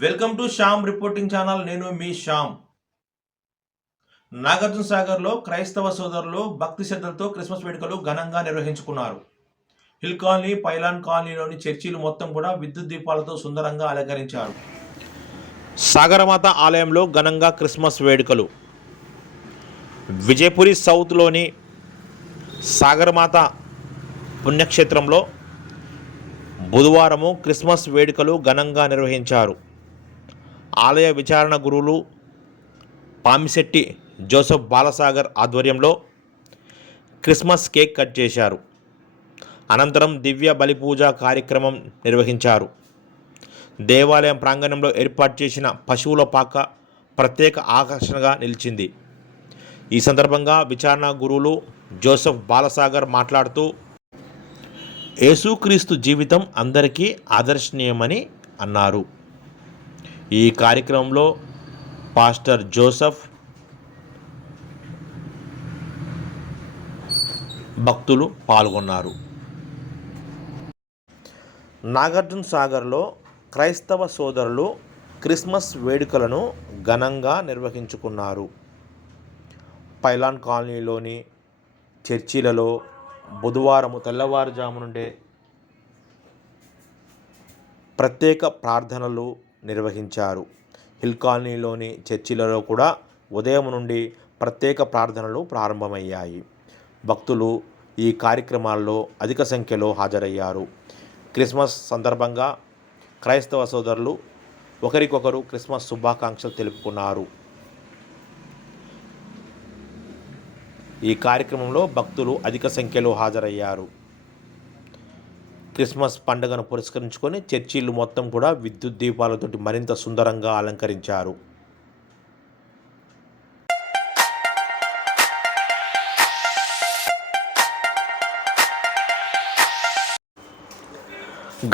Welcome to Shyam reporting channel. నేను మీ శ్యామ్. నాగార్జున సాగర్లో క్రైస్తవ సోదరులు భక్తి శ్రద్ధలతో క్రిస్మస్ వేడుకలు ఘనంగా నిర్వహించుకున్నారు. హిల్ కాలనీ పైలాన్ కాలనీలోని చర్చీలు మొత్తం కూడా విద్యుత్ దీపాలతో సుందరంగా అలంకరించారు. సాగరమాత ఆలయంలో ఘనంగా క్రిస్మస్ వేడుకలు. విజయపురి సౌత్లోని సాగరమాత పుణ్యక్షేత్రంలో బుధవారము క్రిస్మస్ వేడుకలు ఘనంగా నిర్వహించారు. ఆలయ విచారణ గురువులు పామిశెట్టి జోసెఫ్ బాలసాగర్ ఆధ్వర్యంలో క్రిస్మస్ కేక్ కట్ చేశారు. అనంతరం దివ్య బలిపూజ కార్యక్రమం నిర్వహించారు. దేవాలయం ప్రాంగణంలో ఏర్పాటు చేసిన పశువుల పాక ప్రత్యేక ఆకర్షణగా నిలిచింది. ఈ సందర్భంగా విచారణ గురువులు జోసెఫ్ బాలసాగర్ మాట్లాడుతూ యేసుక్రీస్తు జీవితం అందరికీ ఆదర్శనీయమని అన్నారు. ఈ కార్యక్రమంలో పాస్టర్ జోసఫ్ భక్తులు పాల్గొన్నారు. నాగార్జున సాగర్లో క్రైస్తవ సోదరులు క్రిస్మస్ వేడుకలను ఘనంగా నిర్వహించుకున్నారు. పైలాన్ కాలనీలోని చర్చిలలో బుధవారము తెల్లవారుజాము నుండే ప్రత్యేక ప్రార్థనలు నిర్వహించారు. హిల్ కాలనీలోని చర్చిలలో కూడా ఉదయం నుండి ప్రత్యేక ప్రార్థనలు ప్రారంభమయ్యాయి. భక్తులు ఈ కార్యక్రమాల్లో అధిక సంఖ్యలో హాజరయ్యారు. క్రిస్మస్ సందర్భంగా క్రైస్తవ సోదరులు ఒకరికొకరు క్రిస్మస్ శుభాకాంక్షలు తెలుపుకున్నారు. ఈ కార్యక్రమంలో భక్తులు అధిక సంఖ్యలో హాజరయ్యారు. క్రిస్మస్ పండుగను పురస్కరించుకొని చర్చిలు మొత్తం కూడా విద్యుత్ దీపాలతోటి మరింత సుందరంగా అలంకరించారు.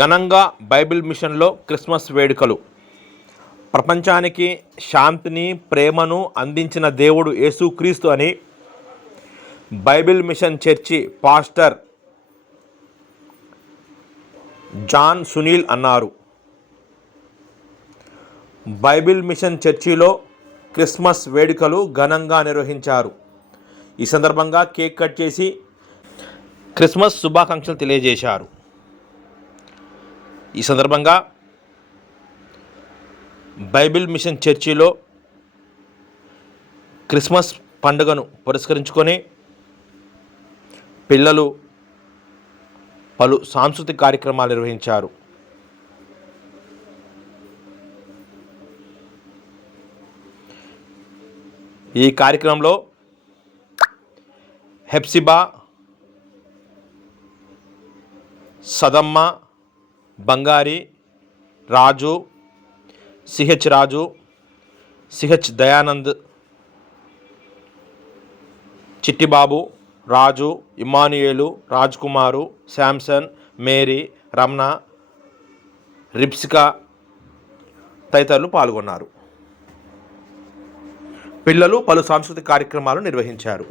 ఘనంగా బైబిల్ మిషన్లో క్రిస్మస్ వేడుకలు. ప్రపంచానికి శాంతిని ప్రేమను అందించిన దేవుడు యేసుక్రీస్తు అని Bible mission church pastor John Sunil అన్నారు. బైబిల్ మిషన్ చర్చిలో క్రిస్మస్ వేడుకలు ఘనంగా నిర్వహించారు. ఈ సందర్భంగా కేక్ కట్ చేసి క్రిస్మస్ శుభాకాంక్షలు తెలియజేశారు. ఈ సందర్భంగా బైబిల్ మిషన్ చర్చిలో క్రిస్మస్ పండుగను పురస్కరించుకొని పిల్లలు పలు సాంస్కృతిక కార్యక్రమాలు నిర్వహించారు. ఈ కార్యక్రమంలో Hepsiba Sadamma Bangari Raju CH Raju CH Dayanand Chittibabu Raju Emmanuel Raj Kumar Samson Mary Ramana Ripsika తదితరులు పాల్గొన్నారు. పిల్లలు పలు సాంస్కృతిక కార్యక్రమాలు నిర్వహించారు.